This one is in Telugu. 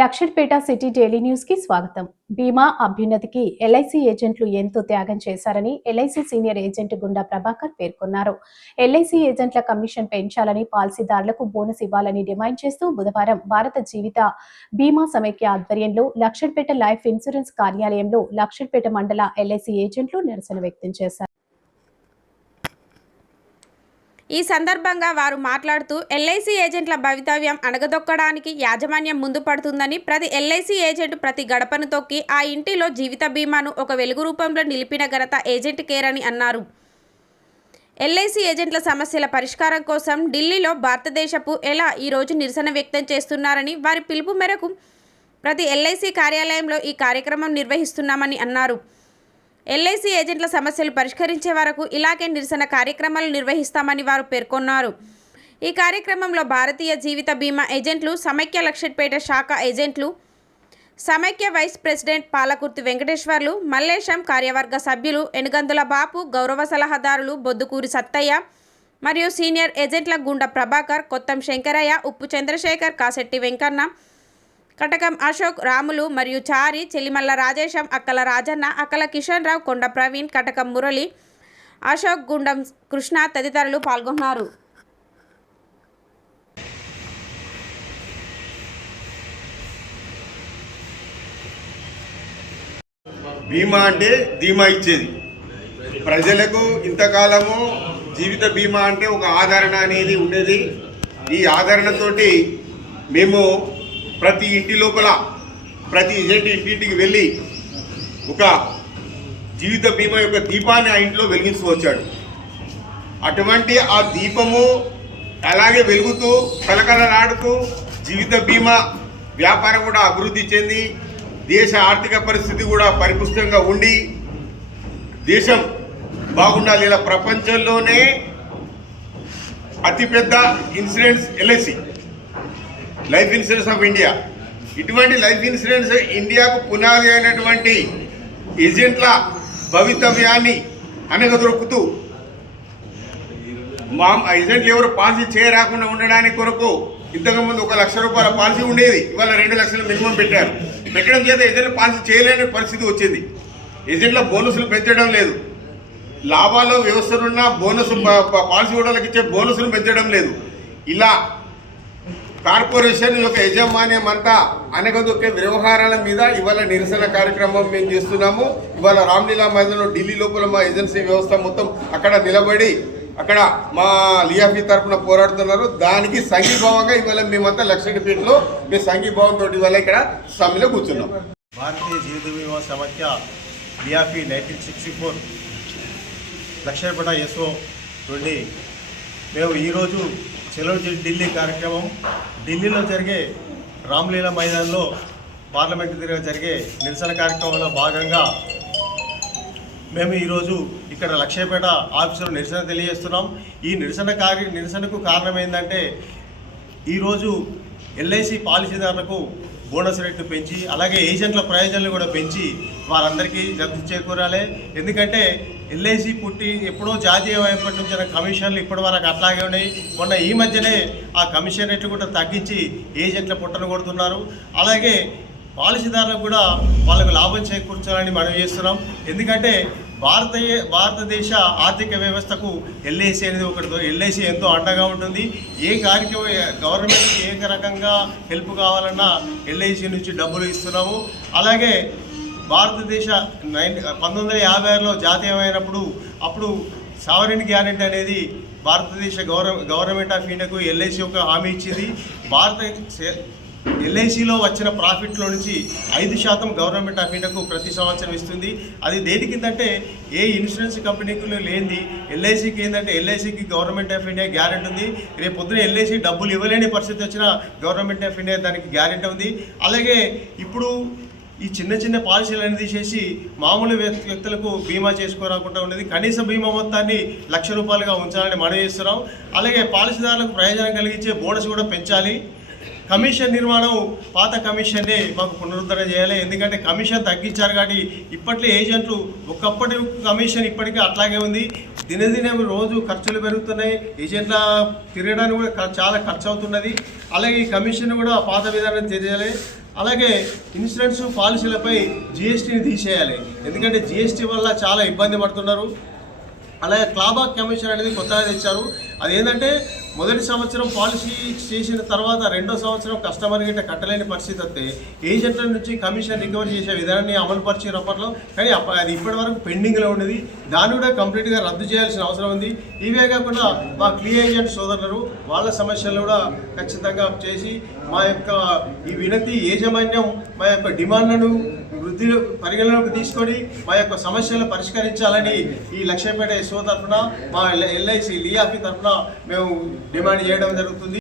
లక్షడ్పేట సిటీ డైలీ న్యూస్కి స్వాగతం. బీమా అభ్యున్నతికి ఎల్ఐసి ఏజెంట్లు ఎంతో త్యాగం చేశారని ఎల్ఐసి సీనియర్ ఏజెంట్ గుండా ప్రభాకర్ పేర్కొన్నారు. ఎల్ఐసి ఏజెంట్ల కమిషన్ పెంచాలని పాలసీదారులకు బోనస్ ఇవ్వాలని డిమాండ్ చేస్తూ బుధవారం భారత జీవిత బీమా సమైక్య ఆధ్వర్యంలో లక్షడ్పేట లైఫ్ ఇన్సూరెన్స్ కార్యాలయంలో లక్షడ్పేట మండల ఎల్ఐసి ఏజెంట్లు నిరసన వ్యక్తం చేశారు. ఈ సందర్భంగా వారు మాట్లాడుతూ ఎల్ఐసి ఏజెంట్ల భవితవ్యం అణగదొక్కడానికి యాజమాన్యం ముందు పడుతుందని ప్రతి ఎల్ఐసి ఏజెంట్ ప్రతి గడపను తొక్కి ఆ ఇంటిలో జీవిత బీమాను ఒక వెలుగు రూపంలో నిలిపిన ఘనత ఏజెంట్ కేర్ అని అన్నారు. ఎల్ఐసి ఏజెంట్ల సమస్యల పరిష్కారం కోసం ఢిల్లీలో భారతదేశపు ఎలా ఈరోజు నిరసన వ్యక్తం చేస్తున్నారని వారి పిలుపు మేరకు ప్రతి ఎల్ఐసి కార్యాలయంలో ఈ కార్యక్రమం నిర్వహిస్తున్నామని అన్నారు. ఎల్ఐసి ఏజెంట్ల సమస్యలు పరిష్కరించే వరకు ఇలాగే నిరసన కార్యక్రమాలు నిర్వహిస్తామని వారు పేర్కొన్నారు. ఈ కార్యక్రమంలో భారతీయ జీవిత బీమా ఏజెంట్లు సమైక్య లక్షట్పేట శాఖ ఏజెంట్లు సమైక్య వైస్ ప్రెసిడెంట్ పాలకుర్తి వెంకటేశ్వర్లు మల్లేశం కార్యవర్గ సభ్యులు ఎనుగందుల బాపు గౌరవ సలహాదారులు బొద్దుకూరి సత్తయ్య మరియు సీనియర్ ఏజెంట్ల గుండ ప్రభాకర్ కొత్తం శంకరయ్య ఉప్పు చంద్రశేఖర్ కాశెట్టి వెంకన్న కటకం అశోక్ రాములు మరియు చారి చెలిమల్ల రాజేశం అక్కల రాజన్న అక్కల కిషన్ రావు కొండ ప్రవీణ్ కటకం మురళి అశోక్ గుండం కృష్ణ తదితరులు పాల్గొన్నారు. బీమా అంటే ధీమా ఇచ్చేది. ప్రజలకు ఇంతకాలము జీవిత బీమా అంటే ఒక ఆదరణ అనేది ఉండేది. ఈ ఆదరణతోటి మేము ప్రతి ఇంటి లోపల ప్రతి ఇంటి ఇంటింటికి వెళ్ళి ఒక జీవిత బీమా యొక్క దీపాన్ని ఆ ఇంట్లో వెలిగిస్తూ వచ్చాడు. అటువంటి ఆ దీపము అలాగే వెలుగుతూ కలకలలాడుతూ జీవిత బీమా వ్యాపారం కూడా అభివృద్ధి చెంది దేశ ఆర్థిక పరిస్థితి కూడా పరిపుష్టంగా ఉండి దేశం బాగుండాలి ఇలా ప్రపంచంలోనే అతిపెద్ద insurance LIC. Life insurance of India ఇటువంటి లైఫ్ ఇన్సూరెన్స్ ఇండియాకు పునాది అయినటువంటి ఏజెంట్ల భవితవ్యాన్ని అనగదొరుకుతూ మా ఏజెంట్లు ఎవరు పాలసీ చేయరాకుండా ఉండడానికి కొరకు ఇంతకుముందు ఒక లక్ష రూపాయల పాలసీ ఉండేది. ఇవాళ రెండు లక్షల మినిమం పెట్టారు. పెట్టడం చేత ఏజెంట్లు పాలసీ చేయలేని పరిస్థితి వచ్చింది. ఏజెంట్ల బోనసులు పెంచడం లేదు. లాభాలు వ్యవస్థలున్న బోనస్ పాలసీ హోల్డర్లకు ఇచ్చే బోనసులు పెంచడం లేదు. ఇలా కార్పొరేషన్ యొక్క యజమాన్యం అంతా అనగదొక్కే వ్యవహారాల మీద ఇవాళ నిరసన కార్యక్రమం మేము చేస్తున్నాము. ఇవాళ రామ్లీలా మైదానంలో ఢిల్లీ లోపల మా ఏజెన్సీ వ్యవస్థ మొత్తం అక్కడ నిలబడి అక్కడ మా లియాఫీ తరఫున పోరాడుతున్నారు. దానికి సంఘీభావంగా ఇవాళ మేమంతా లక్షపేటలో మీ సంఘీభావంతో ఇవాళ ఇక్కడ సమ్మెలో కూర్చున్నాం. భారతీయ జీవిత బీమా సమస్య LIAFI nineteen sixty four Luxettipet SO నుండి మేము ఈరోజు చెలో ఢిల్లీ కార్యక్రమం. ఢిల్లీలో జరిగే రామ్లీలా మైదానంలో పార్లమెంట్ దగ్గర జరిగే నిరసన కార్యక్రమంలో భాగంగా మేము ఈరోజు ఇక్కడ లక్ష్యపేట ఆఫీసులో నిరసన తెలియజేస్తున్నాం. ఈ నిరసన కార్య నిరసనకు కారణం ఏంటంటే ఈరోజు ఎల్ఐసి పాలసీదారులకు బోనస్ రేట్లు పెంచి అలాగే ఏజెంట్ల ప్రయోజనాలు కూడా పెంచి వారందరికీ లబ్ధి చేకూరాలి. ఎందుకంటే ఎల్ఐసి పుట్టి ఎప్పుడో జాతీయ వైపు నుంచి కమిషన్లు ఇప్పటి వరకు అట్లాగే ఉన్నాయి. మొన్న ఈ మధ్యనే ఆ కమిషన్ రేట్లు కూడా తగ్గించి ఏజెంట్ల పుట్టను కొడుతున్నారు. అలాగే పాలసీదారులకు కూడా వాళ్ళకు లాభం చేకూర్చాలని మనం చేస్తున్నాం. ఎందుకంటే భారతీయ భారతదేశ ఆర్థిక వ్యవస్థకు ఎల్ఐసి అనేది ఒకటి ఎల్ఐసి ఎంతో అండగా ఉంటుంది. ఏ కార్యక్రమం గవర్నమెంట్కి ఏ రకంగా హెల్ప్ కావాలన్నా ఎల్ఐసి నుంచి డబ్బులు ఇస్తున్నాము. అలాగే భారతదేశ నైన్ పంతొమ్మిది వందల యాభై ఆరులో జాతీయమైనప్పుడు అప్పుడు సావరిన్ గ్యారెంటీ అనేది భారతదేశ గవర్న గవర్నమెంట్ ఆఫ్ ఇండియాకు ఎల్ఐసి ఒక హామీ ఇచ్చింది. భారత ఎల్ఐసిలో వచ్చిన ప్రాఫిట్లో నుంచి ఐదు శాతం గవర్నమెంట్ ఆఫ్ ఇండియాకు ప్రతి సంవత్సరం ఇస్తుంది. అది దేని కిందంటే ఏ ఇన్సూరెన్స్ కంపెనీకి లేనిది. ఎల్ఐసికి ఏంటంటే ఎల్ఐసికి గవర్నమెంట్ ఆఫ్ ఇండియా గ్యారెంటీ ఉంది. రేపు పొద్దున ఎల్ఐసి డబ్బులు ఇవ్వలేని పరిస్థితి వచ్చినా గవర్నమెంట్ ఆఫ్ ఇండియా దానికి గ్యారెంటీ ఉంది. అలాగే ఇప్పుడు ఈ చిన్న చిన్న పాలసీలను తీసేసి మామూలు వ్యక్తులకు బీమా చేసుకోరాకుండా ఉండేది. కనీస బీమా మొత్తాన్ని లక్ష రూపాయలుగా ఉంచాలని మనం చేస్తున్నాం. అలాగే పాలసీదారులకు ప్రయోజనం కలిగించే బోనస్ కూడా పెంచాలి. కమిషన్ నిర్మాణం పాత కమిషన్నే మాకు పునరుద్ధరణ చేయాలి. ఎందుకంటే కమిషన్ తగ్గించారు కాబట్టి ఇప్పట్లో ఏజెంట్లు ఒకప్పటి కమిషన్ ఇప్పటికీ అట్లాగే ఉంది. దినదినం రోజు ఖర్చులు పెరుగుతున్నాయి. ఏజెంట్ల తిరగడానికి కూడా చాలా ఖర్చు అవుతున్నది అలాగే ఈ కమిషన్ కూడా పాత విధానం తెలియాలి. అలాగే ఇన్సూరెన్స్ పాలసీలపై జిఎస్టీని తీసేయాలి. ఎందుకంటే జిఎస్టీ వల్ల చాలా ఇబ్బంది పడుతున్నారు. అలాగే క్లాబాక్ కమిషన్ అనేది కొత్తగా తెచ్చారు. అదేంటంటే మొదటి సంవత్సరం పాలసీ చేసిన తర్వాత రెండో సంవత్సరం కస్టమర్ గిట్ట కట్టలేని పరిస్థితి వస్తే ఏజెంట్ల నుంచి కమిషన్ రికవర్ చేసే విధానాన్ని అమలు పరిచిన అప్పట్లో కానీ అది ఇప్పటి వరకు పెండింగ్లో ఉన్నది దాన్ని కూడా కంప్లీట్గా రద్దు చేయాల్సిన అవసరం ఉంది. ఇవే కాకుండా మా క్లియర్ ఏజెంట్ సోదరులు వాళ్ళ సమస్యలు కూడా ఖచ్చితంగా చేసి మా యొక్క ఈ వినతి యాజమాన్యం మా యొక్క డిమాండ్లను వృద్ధి పరిగణలోకి తీసుకొని మా యొక్క సమస్యలు పరిష్కరించాలని ఈ లక్ష్యపేట ఎస్ఓ తరఫున మా ఎల్ఐసి లియాఫీ తరఫున మేము డిమాండ్ చేయడం జరుగుతుంది.